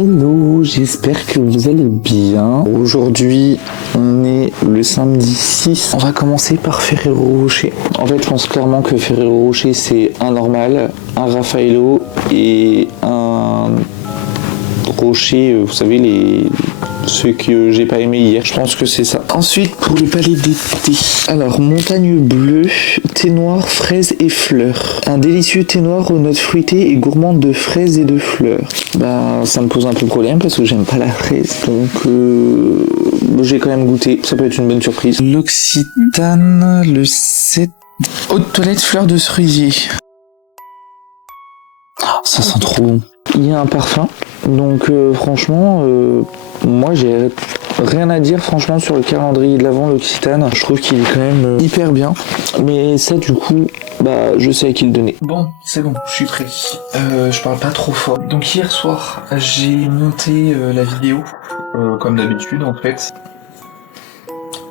Hello, j'espère que vous allez bien. Aujourd'hui, on est le samedi 6. On va commencer par Ferrero Rocher. En fait, je pense clairement que Ferrero Rocher, c'est un normal, un Raffaello et un Rocher, vous savez, ceux que j'ai pas aimé hier. Je pense que c'est ça. Ensuite, pour le palais d'été. Alors, montagne bleue, thé noir, fraises et fleurs. Un délicieux thé noir aux notes fruitées et gourmandes de fraises et de fleurs. Bah, ça me pose un peu problème parce que j'aime pas la fraise. Donc, j'ai quand même goûté. Ça peut être une bonne surprise. L'Occitane, le 7. Eau de toilette, fleurs de cerisier. Oh, ça sent trop bon. Il y a un parfum. Donc, franchement, moi, j'ai rien à dire franchement sur le calendrier de l'Avent l'Occitane. Je trouve qu'il est quand même hyper bien. Mais ça du coup, bah je sais à qui le donner. Bon, c'est bon, je suis prêt. Je parle pas trop fort. Donc hier soir, j'ai monté la vidéo, comme d'habitude en fait.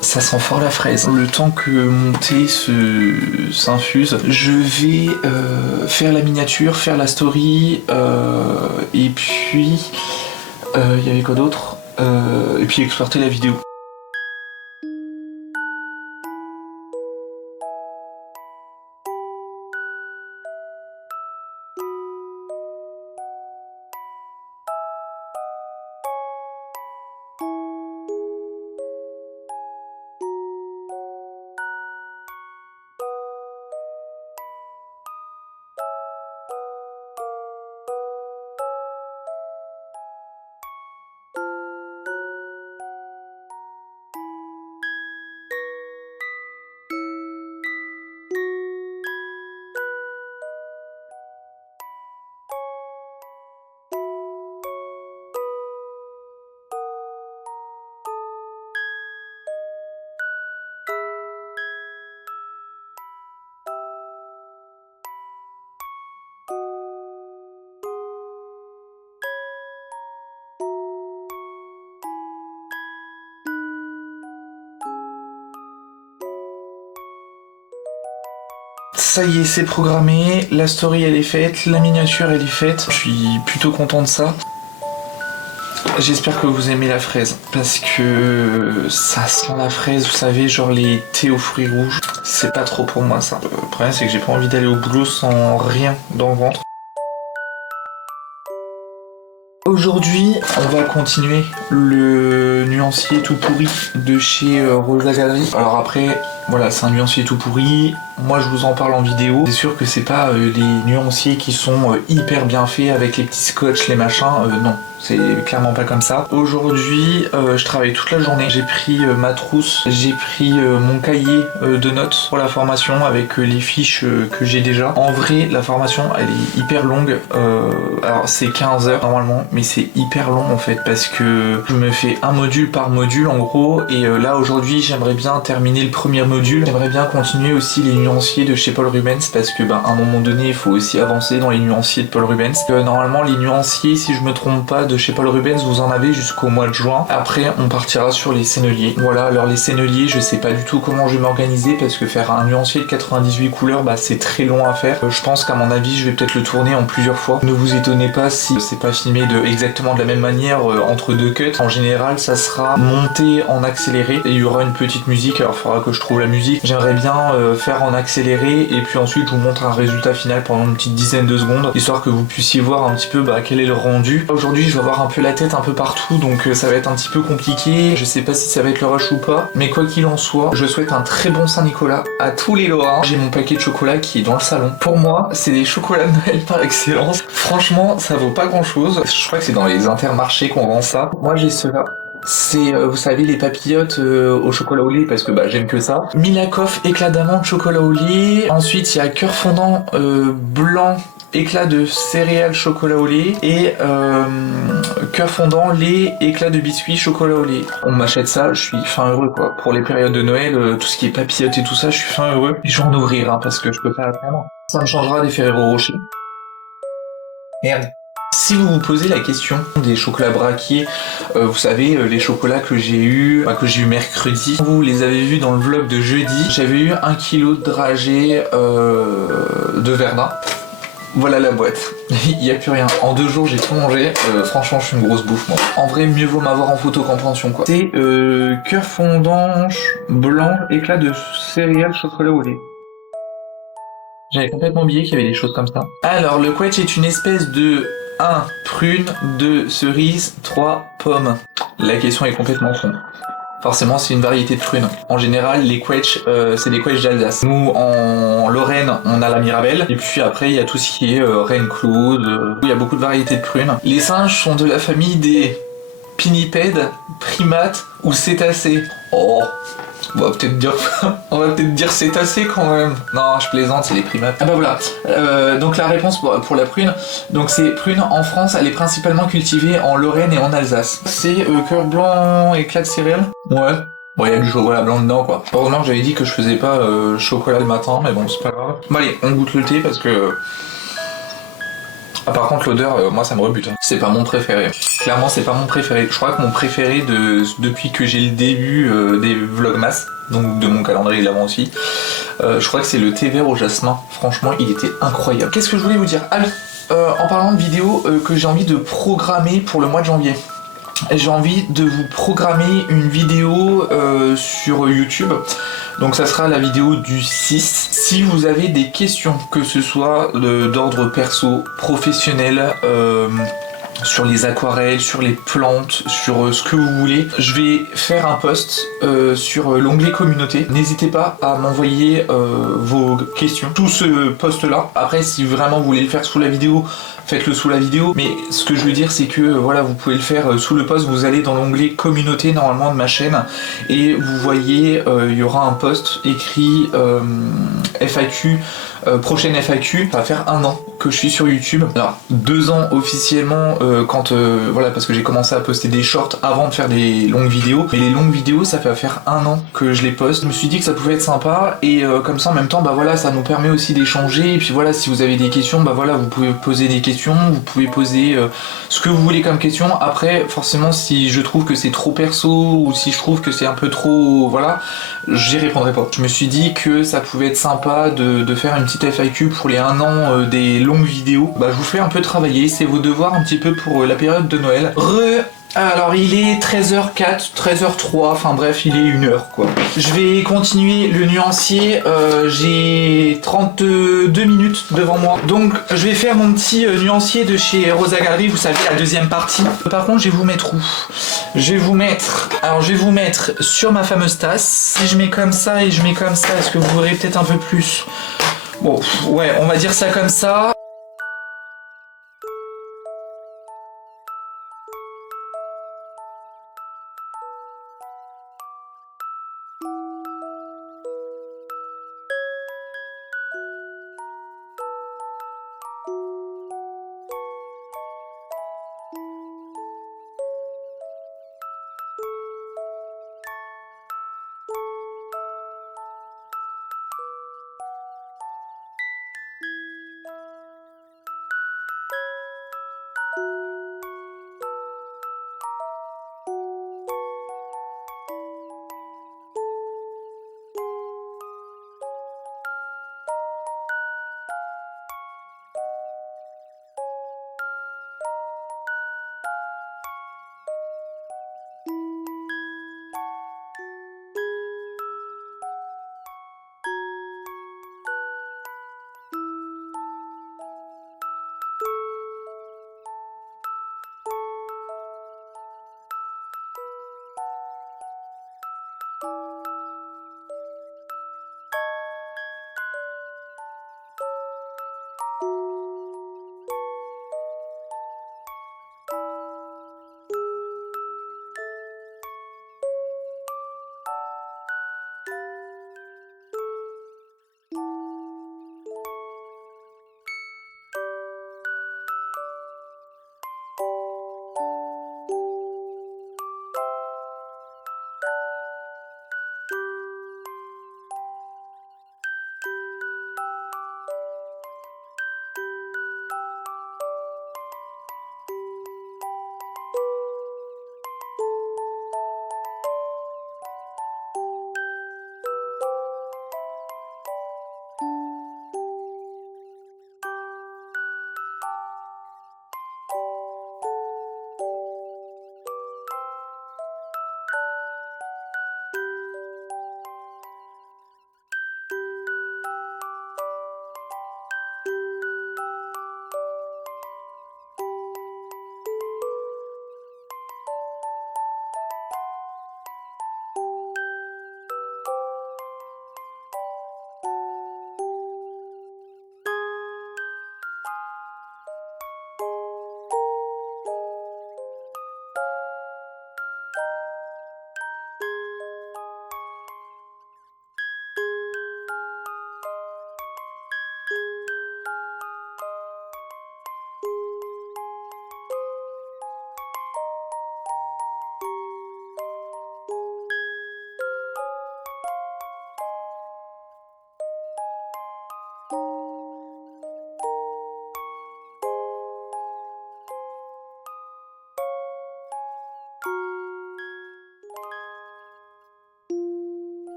Ça sent fort la fraise. Le temps que mon thé s'infuse, je vais faire la miniature, faire la story, et puis il y avait quoi d'autre, et puis exporter la vidéo. Ça y est, c'est programmé, la story elle est faite, la miniature elle est faite, je suis plutôt content de ça. J'espère que vous aimez la fraise, parce que ça sent la fraise, vous savez, genre les thés aux fruits rouges, c'est pas trop pour moi ça. Le problème c'est que j'ai pas envie d'aller au boulot sans rien dans le ventre. Aujourd'hui, on va continuer le nuancier tout pourri de chez Rosa Galerie. Alors après, voilà, c'est un nuancier tout pourri. Moi, je vous en parle en vidéo. C'est sûr que c'est pas les nuanciers qui sont hyper bien faits avec les petits scotch, les machins. Non, c'est clairement pas comme ça. Aujourd'hui, je travaille toute la journée. J'ai pris ma trousse, j'ai pris mon cahier de notes pour la formation avec les fiches que j'ai déjà. En vrai, la formation, elle est hyper longue. Alors, c'est 15 heures normalement, mais c'est hyper long en fait parce que je me fais un module par module en gros. Et là, aujourd'hui, j'aimerais bien terminer le premier module. J'aimerais bien continuer aussi les nuanciers de chez Paul Rubens parce que à un moment donné, il faut aussi avancer dans les nuanciers de Paul Rubens. Normalement, les nuanciers, si je me trompe pas, de chez Paul Rubens, vous en avez jusqu'au mois de juin. Après, on partira sur les senneliers. Voilà, alors les senneliers, je sais pas du tout comment je vais m'organiser parce que faire un nuancier de 98 couleurs, c'est très long à faire. Je pense qu'à mon avis, je vais peut-être le tourner en plusieurs fois. Ne vous étonnez pas si c'est pas filmé exactement de la même manière entre deux cuts. En général, ça sera monté en accéléré et il y aura une petite musique. Alors, il faudra que je trouve la musique. J'aimerais bien faire en accéléré et puis ensuite je vous montre un résultat final pendant une petite dizaine de secondes histoire que vous puissiez voir un petit peu quel est le rendu. Aujourd'hui, je vais avoir un peu la tête un peu partout donc ça va être un petit peu compliqué. Je sais pas si ça va être le rush ou pas, mais quoi qu'il en soit, je souhaite un très bon Saint-Nicolas à tous les Lorrains. J'ai mon paquet de chocolat qui est dans le salon. Pour moi, c'est des chocolats de Noël par excellence. Franchement, ça vaut pas grand chose. Je crois que c'est dans les Intermarchés qu'on vend ça. Moi, j'ai ceux-là. C'est, vous savez, les papillotes au chocolat au lait, parce que bah, j'aime que ça. Milakov, éclat d'amande, chocolat au lait. Ensuite, il y a cœur fondant blanc, éclat de céréales, chocolat au lait. Et cœur fondant, lait, éclat de biscuit, chocolat au lait. On m'achète ça, je suis fin heureux quoi. Pour les périodes de Noël, tout ce qui est papillotes et tout ça, je suis fin heureux. Et je vais en ouvrir, hein, parce que je peux pas attendre. Ça me changera des Ferrero Rocher. Merde. Si vous vous posez la question des chocolats braqués, vous savez, les chocolats que j'ai eu mercredi, vous les avez vus dans le vlog de jeudi, j'avais eu 1 kg de dragées de Verdun. Voilà la boîte, il n'y a plus rien. En 2 jours j'ai tout mangé, franchement je suis une grosse bouffe moi. En vrai mieux vaut m'avoir en photo qu'en pension quoi. C'est cœur fondant blanc, éclat de céréales, chocolat au lait. J'avais complètement oublié qu'il y avait des choses comme ça. Alors, le quetch est une espèce de 1 prune, 2 cerise, 3 pommes. La question est complètement con. Forcément, c'est une variété de prunes. En général, les quetch, c'est des quetch d'Alsace. Nous, en Lorraine, on a la Mirabelle. Et puis après, il y a tout ce qui est Reine Claude. Il y a beaucoup de variétés de prunes. Les singes sont de la famille des pinnipèdes, primates ou cétacés. Oh, on va peut-être dire cétacés quand même. Non, je plaisante, c'est les primates. Ah bah voilà. Donc la réponse pour la prune. Donc c'est prune en France, elle est principalement cultivée en Lorraine et en Alsace. C'est cœur blanc, éclat de céréales. Ouais. Bon, il y a du chocolat blanc dedans quoi. Heureusement que j'avais dit que je faisais pas chocolat le matin, mais bon, c'est pas grave. Bon allez, on goûte le thé parce que... Ah, par contre l'odeur, moi ça me rebute. Hein. C'est pas mon préféré. Clairement c'est pas mon préféré. Je crois que mon préféré depuis que j'ai le début des vlogmas, donc de mon calendrier de l'avant aussi, je crois que c'est le thé vert au jasmin. Franchement il était incroyable. Qu'est-ce que je voulais vous dire? Ah oui, en parlant de vidéos que j'ai envie de programmer pour le mois de janvier. J'ai envie de vous programmer une vidéo sur YouTube. Donc ça sera la vidéo du 6. Si vous avez des questions, que ce soit d'ordre perso, professionnel, sur les aquarelles, sur les plantes, sur ce que vous voulez, je vais faire un post sur l'onglet communauté. N'hésitez pas à m'envoyer vos questions, tout ce post là. Après si vraiment vous voulez le faire sous la vidéo, faites-le sous la vidéo, mais ce que je veux dire c'est que voilà, vous pouvez le faire sous le post, vous allez dans l'onglet communauté normalement de ma chaîne et vous voyez il y aura un post écrit FAQ, prochaine FAQ. Ça va faire 1 an que je suis sur YouTube. Alors 2 ans officiellement quand voilà, parce que j'ai commencé à poster des shorts avant de faire des longues vidéos, mais les longues vidéos ça fait faire 1 an que je les poste. Je me suis dit que ça pouvait être sympa et comme ça en même temps bah voilà, ça nous permet aussi d'échanger et puis voilà, si vous avez des questions bah voilà, vous pouvez poser des questions, vous pouvez poser ce que vous voulez comme question. Après forcément si je trouve que c'est trop perso ou si je trouve que c'est un peu trop voilà, j'y répondrai pas. Je me suis dit que ça pouvait être sympa de faire une petite FAQ pour les 1 an des longues vidéos. Bah je vous fais un peu travailler, c'est vos devoirs un petit peu pour la période de Noël. Alors il est 13h04, 13h03, enfin bref il est 1h quoi. Je vais continuer le nuancier, j'ai 32 minutes devant moi. Donc je vais faire mon petit nuancier de chez Rosa Galerie, vous savez la deuxième partie. Par contre je vais vous mettre où? Je vais vous mettre sur ma fameuse tasse. Si je mets comme ça et je mets comme ça, est-ce que vous verrez peut-être un peu plus? Bon ouais, on va dire ça comme ça.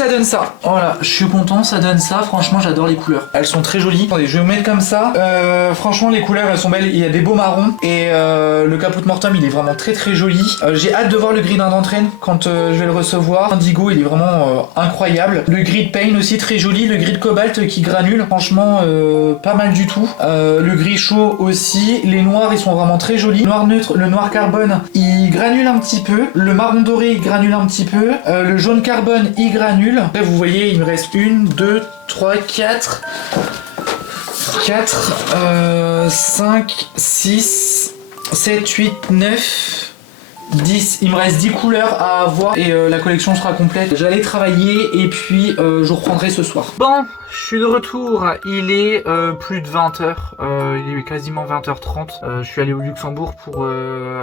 Ça donne ça. Voilà, je suis content, ça donne ça. Franchement, j'adore les couleurs. Elles sont très jolies. Attendez, je vais vous mettre comme ça. Franchement, les couleurs, elles sont belles. Il y a des beaux marrons. Et le caput mortem, il est vraiment très très joli. J'ai hâte de voir le gris d'entraîne quand je vais le recevoir. Indigo, il est vraiment incroyable. Le gris de pain aussi très joli. Le gris de cobalt qui granule. Franchement, pas mal du tout. Le gris chaud aussi. Les noirs, ils sont vraiment très jolis. Noir neutre, le noir carbone, il granule un petit peu. Le marron doré, il granule un petit peu. Le jaune carbone, il granule. Après, vous voyez, il me reste 1, 2, 3, 4, 5, 6, 7, 8, 9, 10. Il me reste 10 couleurs à avoir et la collection sera complète. J'allais travailler et puis je reprendrai ce soir. Bon, je suis de retour. Il est plus de 20h. Il est quasiment 20h30. Je suis allé au Luxembourg pour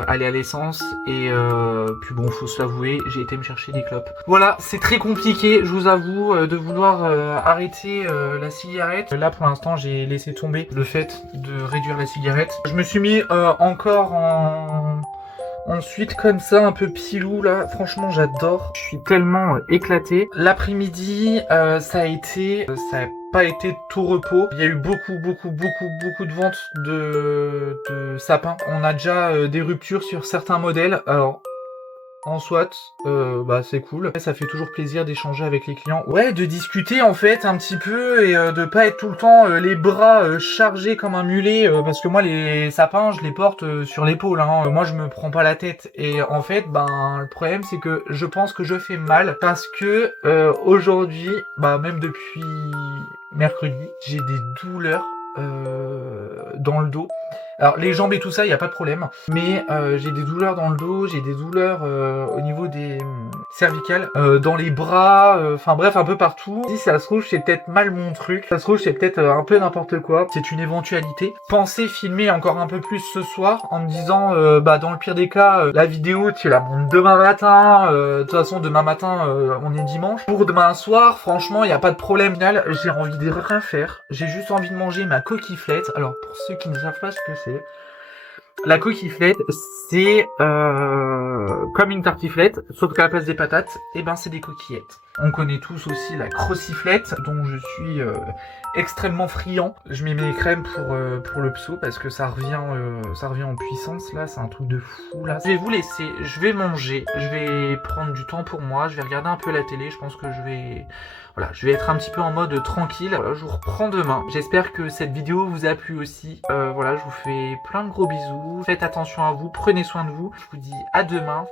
aller à l'essence et puis bon, faut se l'avouer, j'ai été me chercher des clopes. Voilà, c'est très compliqué, je vous avoue, de vouloir arrêter la cigarette. Là, pour l'instant, j'ai laissé tomber le fait de réduire la cigarette. Je me suis mis encore ensuite comme ça, un peu pilou là, franchement j'adore. Je suis tellement éclaté. L'après-midi, ça a pas été tout repos. Il y a eu beaucoup de ventes de sapins. On a déjà des ruptures sur certains modèles. Alors, en soit, bah c'est cool. Ça fait toujours plaisir d'échanger avec les clients. Ouais, de discuter en fait un petit peu et de pas être tout le temps les bras chargés comme un mulet. Parce que moi les sapins, je les porte sur l'épaule. Hein. Moi je me prends pas la tête. Et en fait, ben le problème c'est que je pense que je fais mal. Parce que aujourd'hui, bah même depuis mercredi, j'ai des douleurs dans le dos. Alors les jambes et tout ça, il n'y a pas de problème. Mais j'ai des douleurs dans le dos, j'ai des douleurs au niveau des cervicales, dans les bras, enfin bref, un peu partout. Si ça se trouve, c'est peut-être mal mon truc. Ça se trouve, c'est peut-être un peu n'importe quoi. C'est une éventualité. Pensez filmer encore un peu plus ce soir en me disant, bah dans le pire des cas, la vidéo, tu la montes demain matin. De toute façon, demain matin, on est dimanche. Pour demain soir, franchement, il n'y a pas de problème. J'ai envie de rien faire. J'ai juste envie de manger ma coquillette. Alors pour ceux qui ne savent pas ce que c'est, la coquillette, c'est comme une tartiflette, sauf qu'à la place des patates, et ben c'est des coquillettes. On connaît tous aussi la crociflette, dont je suis extrêmement friand. Je mets mes crèmes pour le pso parce que ça revient en puissance là, c'est un truc de fou là. Je vais vous laisser, je vais manger, je vais prendre du temps pour moi, je vais regarder un peu la télé, je pense que je vais être un petit peu en mode tranquille. Voilà, je vous reprends demain. J'espère que cette vidéo vous a plu aussi. Voilà, je vous fais plein de gros bisous. Faites attention à vous, prenez soin de vous. Je vous dis à demain.